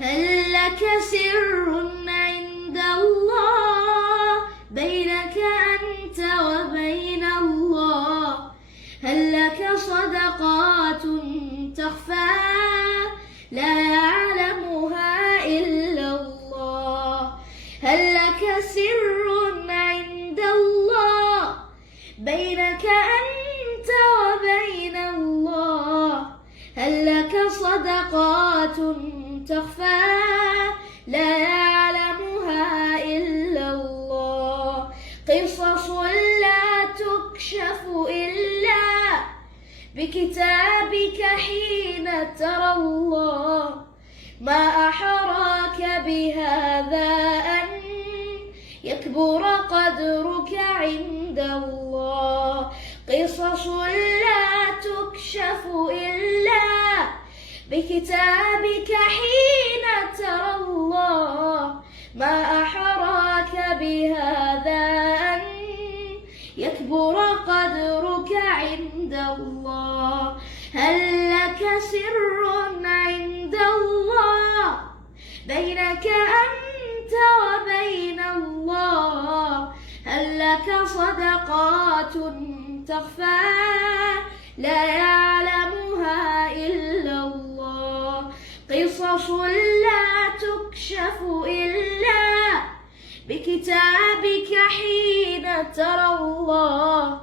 هل لك سر عند الله بينك أنت وبين الله؟ هل لك صدقات تخفى لا يعلمها إلا الله؟ هل لك سر عند الله بينك أنت وبين الله؟ هل لك صدقات تخفى لا يعلمها إلا الله؟ قصص لا تكشف إلا بكتابك حين ترى الله. ما أحراك بهذا أن يكبر قدرك عند الله. قصص لا تكشف إلا بكتابك حين ترى الله. ما أحراك بهذا أن يكبر قدرك عند الله. هل لك سر عند الله بينك أنت وبين الله؟ هل لك صدقات تخفى لا يعلمها إلا الله؟ قصص لا تكشف إلا بكتابك حين ترى الله.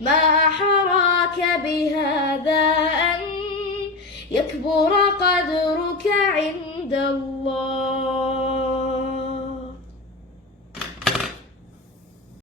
ما أحراك بهذا أن يكبر قدرك عند الله.